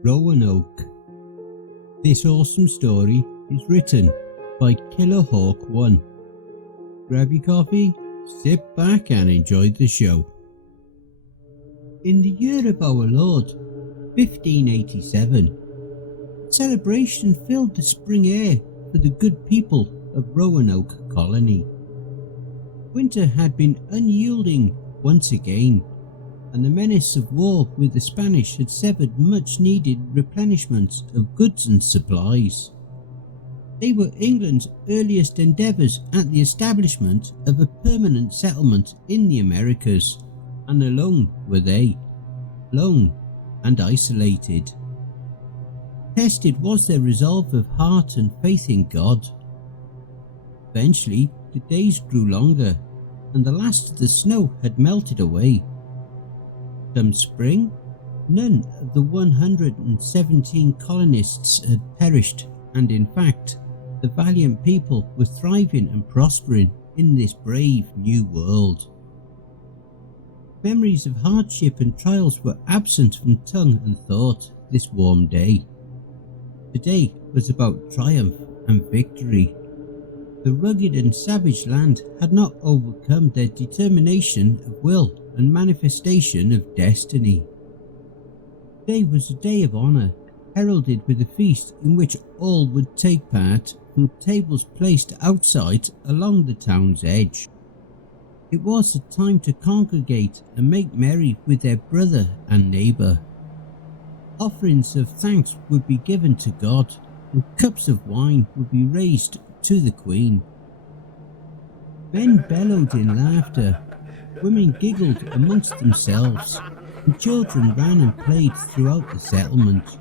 Roanoke. This awesome story is written by KillerHawk1. Grab your coffee, sit back and enjoy the show. In the year of our Lord, 1587, celebration filled the spring air for the good people of Roanoke colony. Winter had been unyielding once again, and the menace of war with the Spanish had severed much needed replenishments of goods and supplies. They were England's earliest endeavours at the establishment of a permanent settlement in the Americas, and alone were they, lone and isolated. Tested was their resolve of heart and faith in God. Eventually the days grew longer, and the last of the snow had melted away. Come spring, none of the 117 colonists had perished, and in fact, the valiant people were thriving and prospering in this brave new world. Memories of hardship and trials were absent from tongue and thought this warm day. Today was about triumph and victory. The rugged and savage land had not overcome their determination of will and manifestation of destiny. Today was a day of honour, heralded with a feast in which all would take part, from tables placed outside along the town's edge. It was a time to congregate and make merry with their brother and neighbour. Offerings of thanks would be given to God, and cups of wine would be raised to the Queen. Men bellowed in laughter, women giggled amongst themselves, and children ran and played throughout the settlement.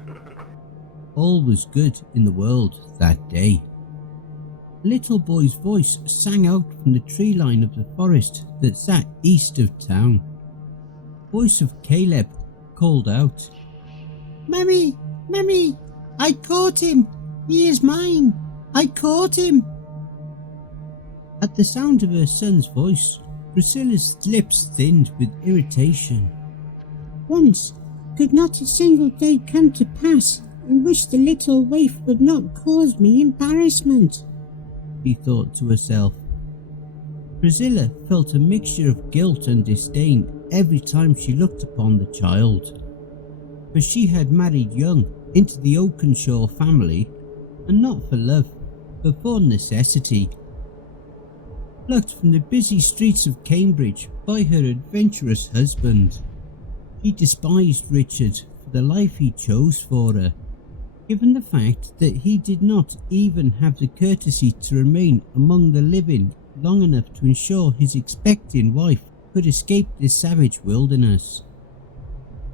All was good in the world that day. A little boy's voice sang out from the tree line of the forest that sat east of town. The voice of Caleb called out, "Mummy, Mummy, I caught him! He is mine! I caught him!" At the sound of her son's voice, Priscilla's lips thinned with irritation. Once could not a single day come to pass in which the little waif would not cause me embarrassment, she thought to herself. Priscilla felt a mixture of guilt and disdain every time she looked upon the child, for she had married young into the Oakenshaw family, and not for love, but for necessity. Plucked from the busy streets of Cambridge by her adventurous husband, she despised Richard for the life he chose for her, given the fact that he did not even have the courtesy to remain among the living long enough to ensure his expecting wife could escape this savage wilderness.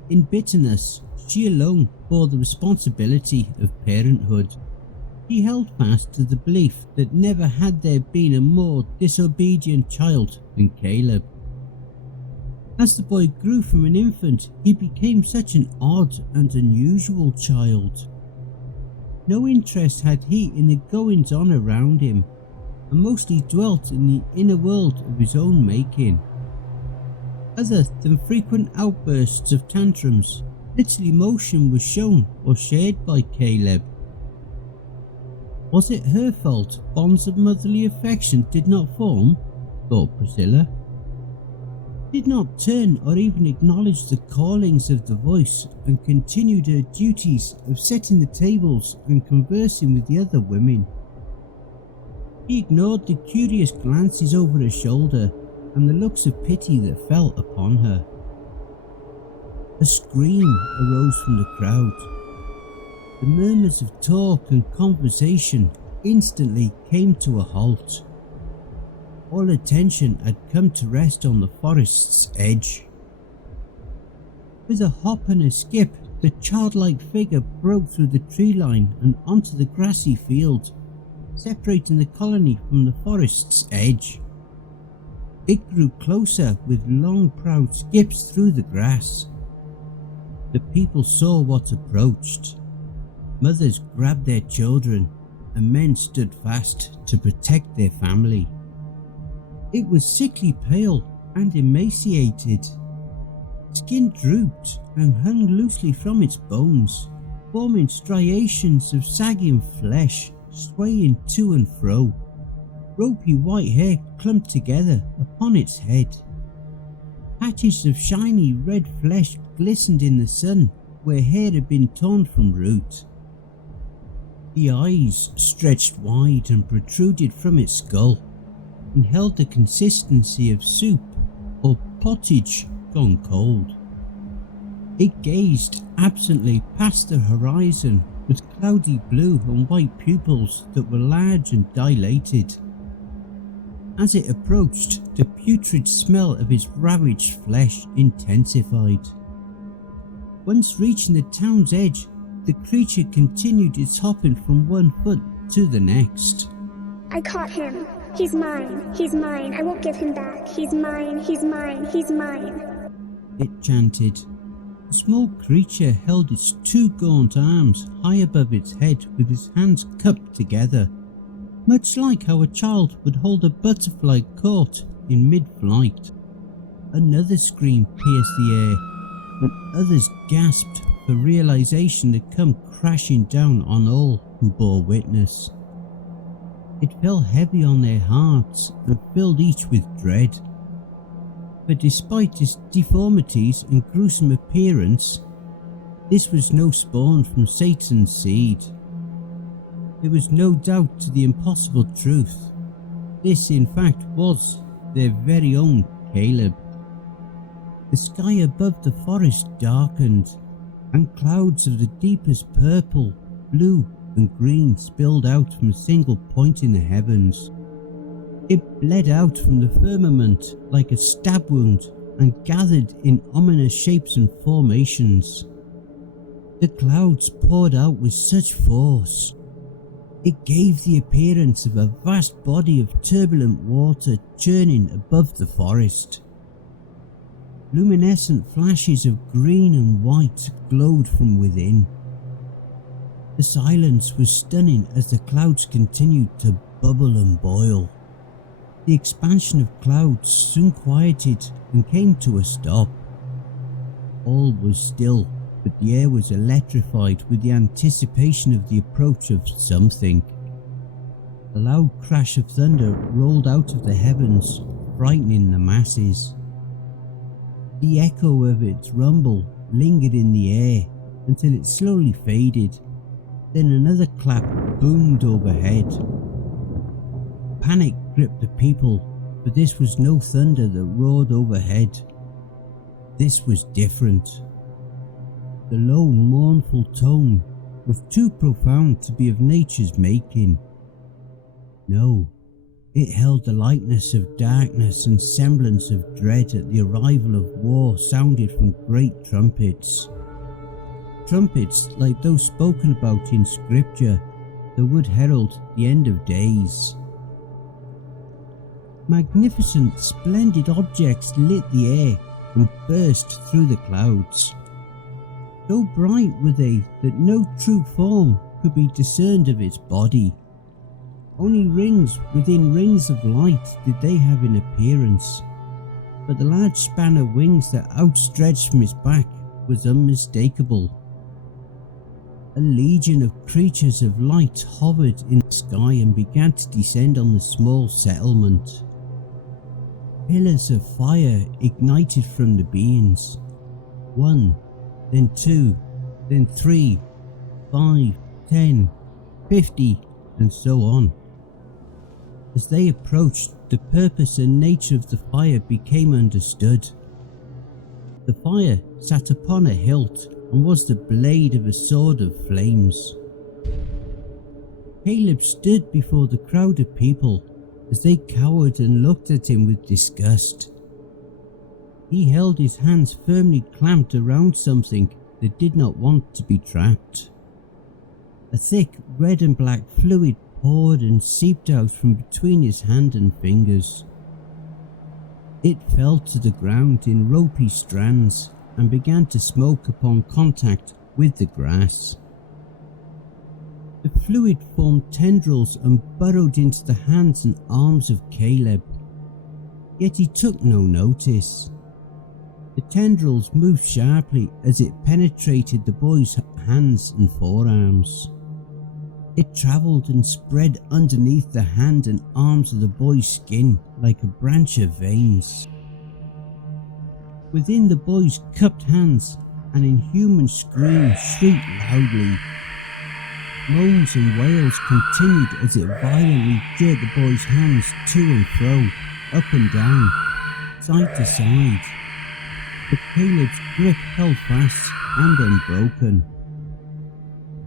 In bitterness, she alone bore the responsibility of parenthood. She held fast to the belief that never had there been a more disobedient child than Caleb. As the boy grew from an infant, he became such an odd and unusual child. No interest had he in the goings-on around him, and mostly dwelt in the inner world of his own making. Other than frequent outbursts of tantrums, little emotion was shown or shared by Caleb. Was it her fault bonds of motherly affection did not form? Thought Priscilla. Did not turn or even acknowledge the callings of the voice, and continued her duties of setting the tables and conversing with the other women. She ignored the curious glances over her shoulder and the looks of pity that fell upon her. A scream arose from the crowd. The murmurs of talk and conversation instantly came to a halt. All attention had come to rest on the forest's edge. With a hop and a skip, the childlike figure broke through the tree line and onto the grassy field, separating the colony from the forest's edge. It grew closer with long proud skips through the grass. The people saw what approached. Mothers grabbed their children, and men stood fast to protect their family. It was sickly pale and emaciated. Skin drooped and hung loosely from its bones, forming striations of sagging flesh, swaying to and fro. Ropey white hair clumped together upon its head. Patches of shiny red flesh glistened in the sun where hair had been torn from root. The eyes stretched wide and protruded from its skull, and held the consistency of soup or pottage gone cold. It gazed absently past the horizon with cloudy blue and white pupils that were large and dilated. As it approached, the putrid smell of its ravaged flesh intensified. Once reaching the town's edge, the creature continued its hopping from one foot to the next. I caught him. He's mine. He's mine. I won't give him back. He's mine. He's mine. He's mine. It chanted. The small creature held its two gaunt arms high above its head with its hands cupped together, much like how a child would hold a butterfly caught in mid-flight. Another scream pierced the air, and others gasped for realization to come crashing down on all who bore witness. It fell heavy on their hearts and filled each with dread. But despite its deformities and gruesome appearance, this was no spawn from Satan's seed. There was no doubt to the impossible truth. This in fact was their very own Caleb. The sky above the forest darkened, and clouds of the deepest purple, blue and green spilled out from a single point in the heavens. It bled out from the firmament like a stab wound and gathered in ominous shapes and formations. The clouds poured out with such force. It gave the appearance of a vast body of turbulent water churning above the forest. Luminescent flashes of green and white glowed from within. The silence was stunning as the clouds continued to bubble and boil. The expansion of clouds soon quieted and came to a stop. All was still, but the air was electrified with the anticipation of the approach of something. A loud crash of thunder rolled out of the heavens, frightening the masses. The echo of its rumble lingered in the air until it slowly faded. Then another clap boomed overhead. Panic gripped the people, but this was no thunder that roared overhead. This was different. The low, mournful tone was too profound to be of nature's making. No, it held the likeness of darkness and semblance of dread at the arrival of war sounded from great trumpets. Trumpets like those spoken about in scripture that would herald the end of days. Magnificent, splendid objects lit the air and burst through the clouds. So bright were they that no true form could be discerned of its body. Only rings within rings of light did they have in appearance, but the large span of wings that outstretched from its back was unmistakable. A legion of creatures of light hovered in the sky and began to descend on the small settlement. Pillars of fire ignited from the beings. 1, then 2, then 3, 5, 10, 50, and so on. As they approached, the purpose and nature of the fire became understood. The fire sat upon a hilt and was the blade of a sword of flames. Caleb stood before the crowd of people as they cowered and looked at him with disgust. He held his hands firmly clamped around something that did not want to be trapped. A thick red and black fluid poured and seeped out from between his hand and fingers. It fell to the ground in ropey strands and began to smoke upon contact with the grass. The fluid formed tendrils and burrowed into the hands and arms of Caleb, yet he took no notice. The tendrils moved sharply as it penetrated the boy's hands and forearms. It travelled and spread underneath the hand and arms of the boy's skin like a branch of veins. Within the boy's cupped hands, an inhuman scream shrieked loudly. Moans and wails continued as it violently jerked the boy's hands to and fro, up and down, side to side. But Caleb's grip held fast and unbroken.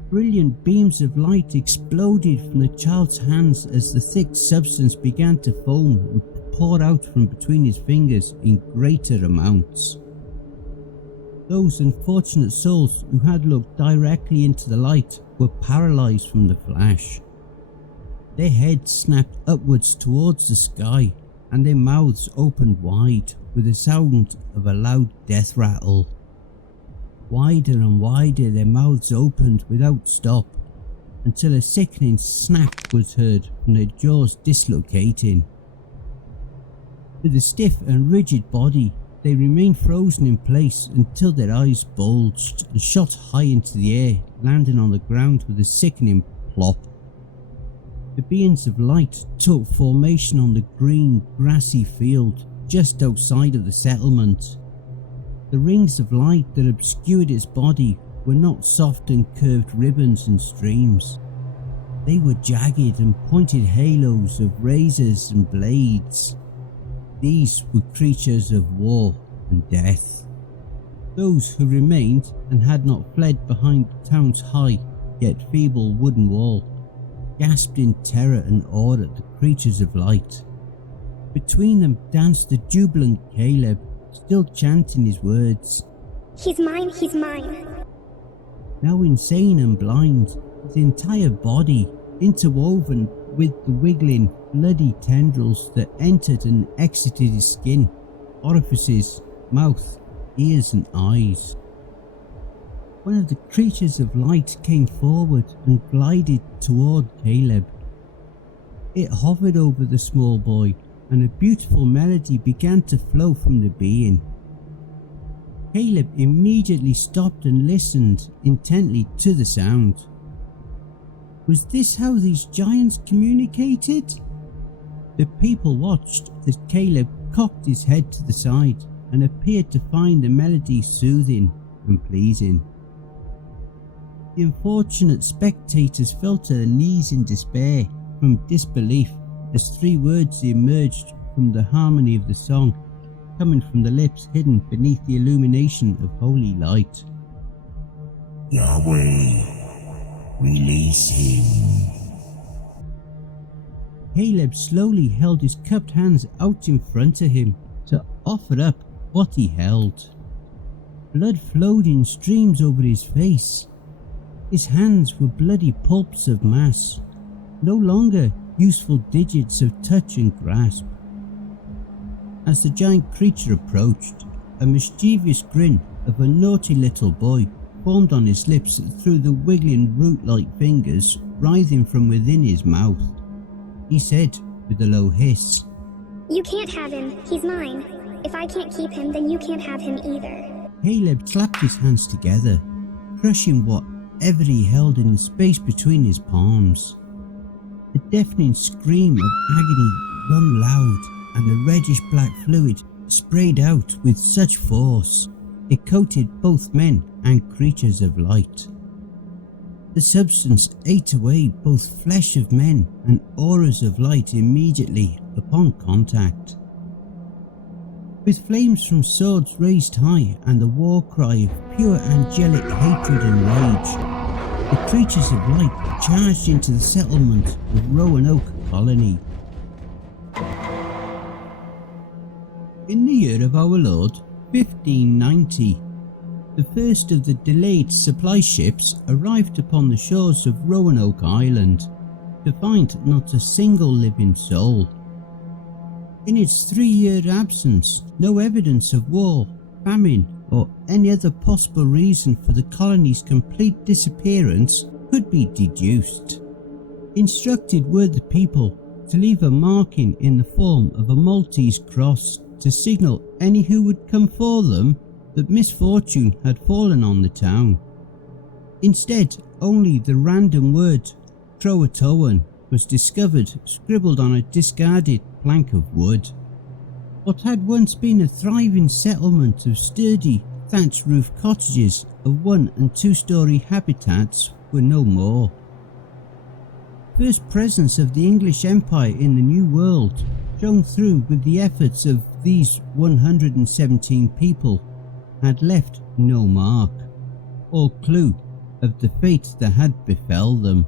Brilliant beams of light exploded from the child's hands as the thick substance began to foam and pour out from between his fingers in greater amounts. Those unfortunate souls who had looked directly into the light were paralysed from the flash. Their heads snapped upwards towards the sky and their mouths opened wide with the sound of a loud death rattle. Wider and wider their mouths opened without stop, until a sickening snap was heard from their jaws dislocating. With a stiff and rigid body, they remained frozen in place until their eyes bulged and shot high into the air, landing on the ground with a sickening plop. The beings of light took formation on the green, grassy field just outside of the settlement. The rings of light that obscured its body were not soft and curved ribbons and streams. They were jagged and pointed halos of razors and blades. These were creatures of war and death. Those who remained and had not fled behind the town's high yet feeble wooden wall gasped in terror and awe at the creatures of light. Between them danced the jubilant Caleb, still chanting his words. He's mine, he's mine. Now insane and blind, his entire body interwoven with the wiggling, bloody tendrils that entered and exited his skin, orifices, mouth, ears and eyes. One of the creatures of light came forward and glided toward Caleb. It hovered over the small boy, and a beautiful melody began to flow from the being. Caleb immediately stopped and listened intently to the sound. Was this how these giants communicated? The people watched as Caleb cocked his head to the side and appeared to find the melody soothing and pleasing. The unfortunate spectators fell to their knees in despair from disbelief as three words emerged from the harmony of the song, coming from the lips hidden beneath the illumination of holy light. Yahweh, release him. Caleb slowly held his cupped hands out in front of him to offer up what he held. Blood flowed in streams over his face. His hands were bloody pulps of mass, no longer useful digits of touch and grasp. As the giant creature approached, a mischievous grin of a naughty little boy formed on his lips through the wiggling root-like fingers writhing from within his mouth. He said with a low hiss, You can't have him, he's mine. If I can't keep him, then you can't have him either. Caleb clapped his hands together, crushing whatever he held in the space between his palms. A deafening scream of agony rung loud, and the reddish-black fluid sprayed out with such force it coated both men and creatures of light. The substance ate away both flesh of men and auras of light immediately upon contact. With flames from swords raised high and the war cry of pure angelic hatred and rage, the creatures of light charged into the settlement of Roanoke colony. In the year of our Lord, 1590, the first of the delayed supply ships arrived upon the shores of Roanoke Island to find not a single living soul. In its 3-year absence, no evidence of war, famine, or any other possible reason for the colony's complete disappearance could be deduced. Instructed were the people to leave a marking in the form of a Maltese cross to signal any who would come for them that misfortune had fallen on the town. Instead, only the random word Croatoan was discovered scribbled on a discarded plank of wood. What had once been a thriving settlement of sturdy thatched roof cottages of 1- and 2-story habitats were no more. First presence of the English Empire in the New World shone through with the efforts of these 117 people had left no mark or clue of the fate that had befell them.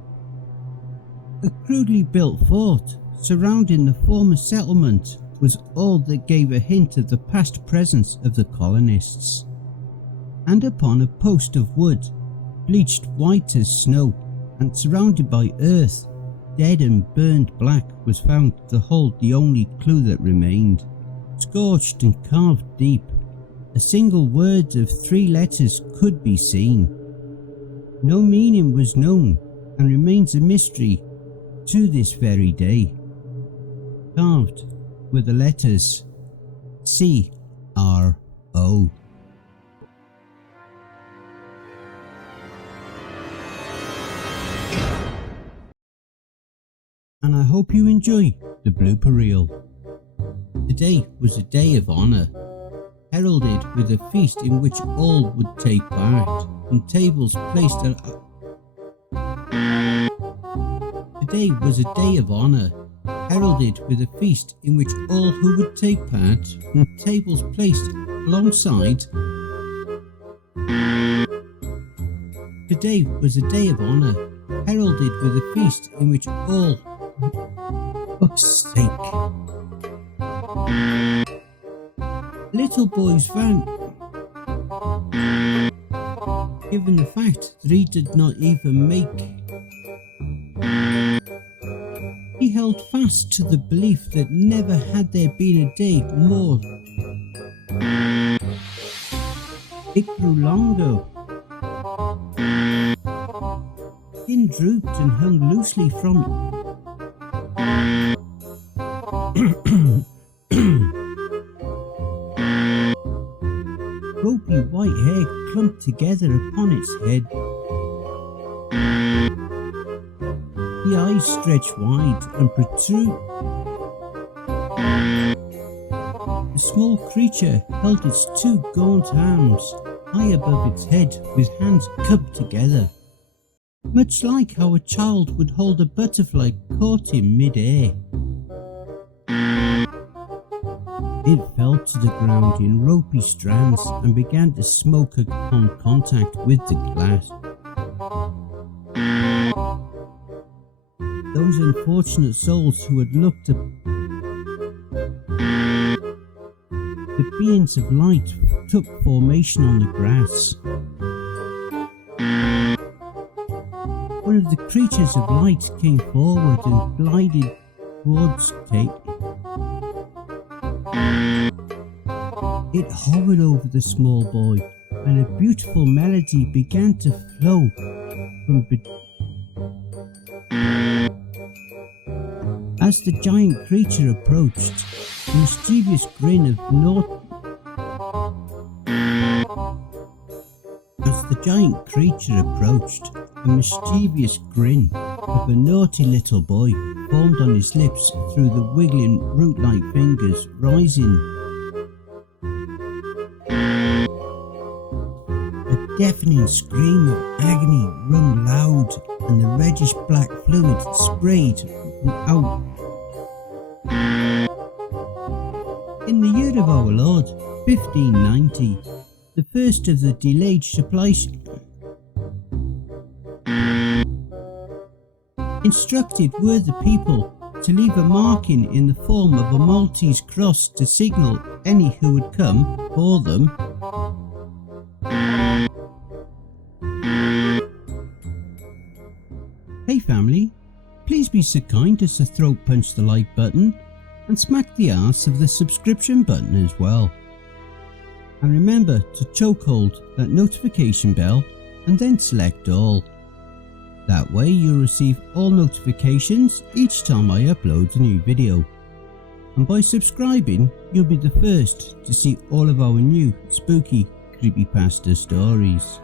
A crudely built fort surrounding the former settlement was all that gave a hint of the past presence of the colonists. And upon a post of wood, bleached white as snow and surrounded by earth, dead and burned black, was found to hold the only clue that remained. Scorched and carved deep, a single word of 3 letters could be seen. No meaning was known and remains a mystery to this very day. Carved were the letters C-R-O. And I hope you enjoy the blooper reel. Today was a day of honour, heralded with a feast in which all would take part, and tables placed at... Today was a day of honour, heralded with a feast in which all who would take part, and tables placed alongside... Today was a day of honour, heralded with a feast in which all... Fuck's sake. Little boy's van, given the fact that he did not even make. He held fast to the belief that never had there been a day more. It grew longer. Skin drooped and hung loosely from it. Ropey white hair clumped together upon its head. The eyes stretched wide and protrude. The small creature held its 2 gaunt arms high above its head with hands cupped together, much like how a child would hold a butterfly caught in mid-air. It fell to the ground in ropey strands and began to smoke upon contact with the glass. Those unfortunate souls who had looked up the beings of light took formation on the grass. One of the creatures of light came forward and glided towards Kate. It hovered over the small boy, and a beautiful melody began to flow from As the giant creature approached, a mischievous grin of a naughty little boy formed on his lips through the wiggling root-like fingers, rising. A deafening scream of agony rung loud, and the reddish-black fluid sprayed out. In the year of our Lord, 1590, the first of the delayed supply instructed were the people to leave a marking in the form of a Maltese cross to signal any who would come for them. Hey family, please be so kind as to throat punch the like button and smack the arse of the subscription button as well. And remember to chokehold that notification bell and then select all. That way you'll receive all notifications each time I upload a new video. and by subscribing you'll be the first to see all of our new spooky creepypasta stories.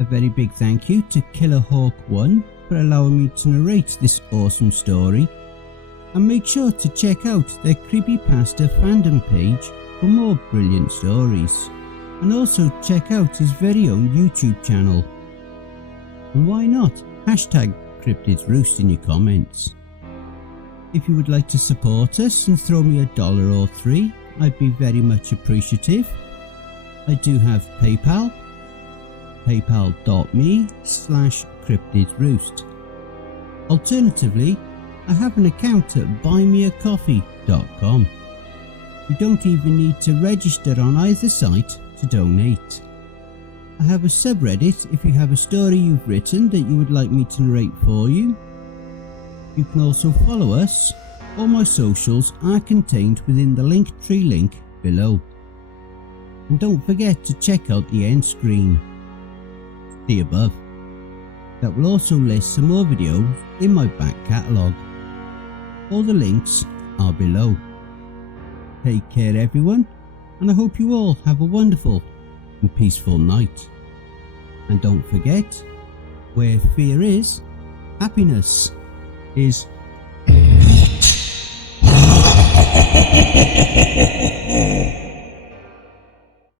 A very big thank you to KillerHawk1 for allowing me to narrate this awesome story, and make sure to check out their Creepypasta fandom page for more brilliant stories, and also check out his very own YouTube channel. And why not hashtag Cryptids Roost in your comments. If you would like to support us and throw me $1 or $3, I'd be very much appreciative. I do have PayPal, paypal.me/cryptidsroost. Alternatively, I have an account at buymeacoffee.com. You don't even need to register on either site to donate. I have a subreddit if you have a story you've written that you would like me to narrate for you. You can also follow us. All my socials are contained within the Linktree link below. And don't forget to check out the end screen, the above. That will also list some more videos in my back catalogue. All the links are below. Take care everyone, and I hope you all have a wonderful and peaceful night. And don't forget, where fear is, happiness is.